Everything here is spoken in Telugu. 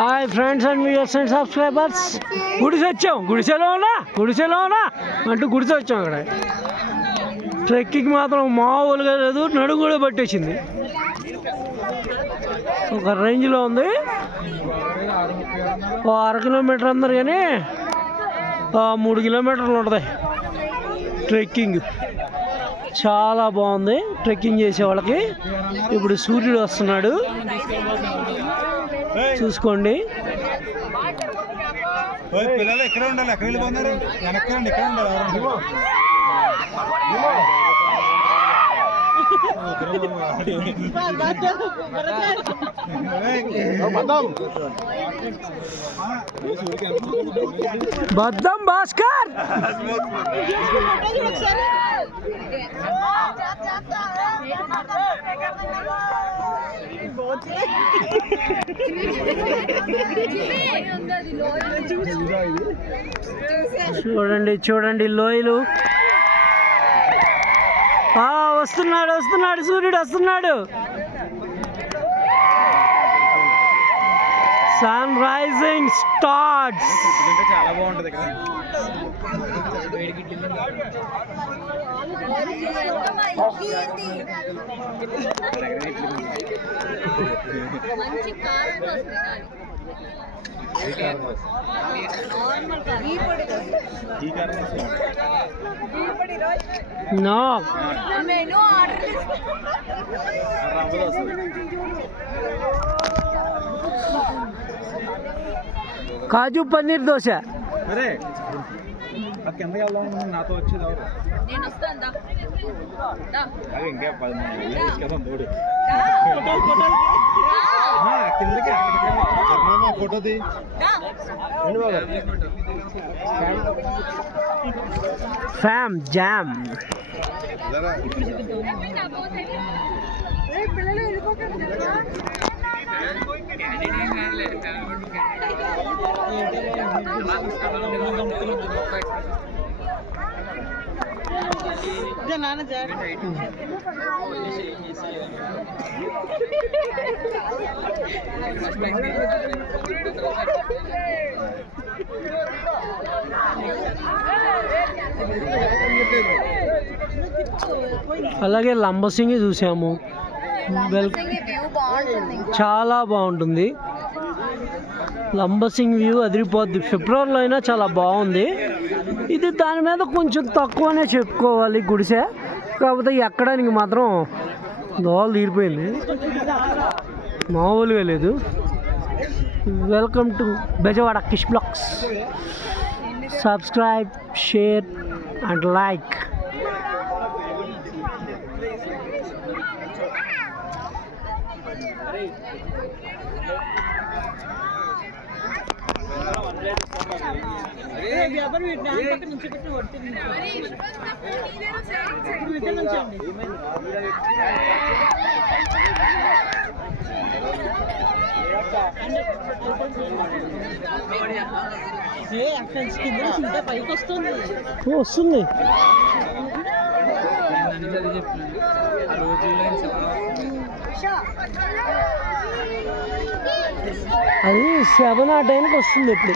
Hi friends and viewers and subscribers. గుడిసె వచ్చాం. గుడిసెలోనా అంటూ గుడిసె వచ్చాం. అక్కడ ట్రెక్కింగ్ మాత్రం మామూలుగా లేదు, నడుము కూడా పట్టేసింది. ఒక రేంజ్లో ఉంది. 6 కిలోమీటర్ అందరు కానీ 3 కిలోమీటర్లు ఉంటుంది ట్రెక్కింగ్. చాలా బాగుంది ట్రెక్కింగ్ చేసే వాళ్ళకి. ఇప్పుడు సూర్యుడు వస్తున్నాడు, చూసుకోండి. పిల్లలు ఎక్కడ ఉండాలి, ఎక్కడ వెళ్ళిపోతున్నారు? వెనక్కి ఎక్కడ ఉండాలి? బద్దం భాస్కర్ చూడండి చూడండి లోయలు. వస్తున్నాడు సూర్యుడు వస్తున్నాడు. Sun rising starts. చాలా బాగుంటది ఇక్కడ. నో కాజు పన్నీర్ దోశ. కిందకి వెళ్దాం, నాతో వచ్చేది ఎవరు? ఇంకా 10 మంది తీసుకెళ్దాం. తోడు కిందకి ఫోటోది. ఫ్యామ్ జామ్. అలాగే లంబసింగి చూసాము. చాలా బాగుంటుంది లంబసింగి వ్యూ, అదిరిపోద్ది. ఫిబ్రవరిలో అయినా చాలా బాగుంది. ఇది దాని మీద కొంచెం తక్కువనే చెప్పుకోవాలి గుడిసె, కాకపోతే ఎక్కడానికి మాత్రం దోవలు తీరిపోయింది, మామూలుగా లేదు. Welcome to Bezawada Kish blogs. Subscribe, share and like. వస్తుంది అది 7 ఆ టైంకి వస్తుంది. ఇప్పుడు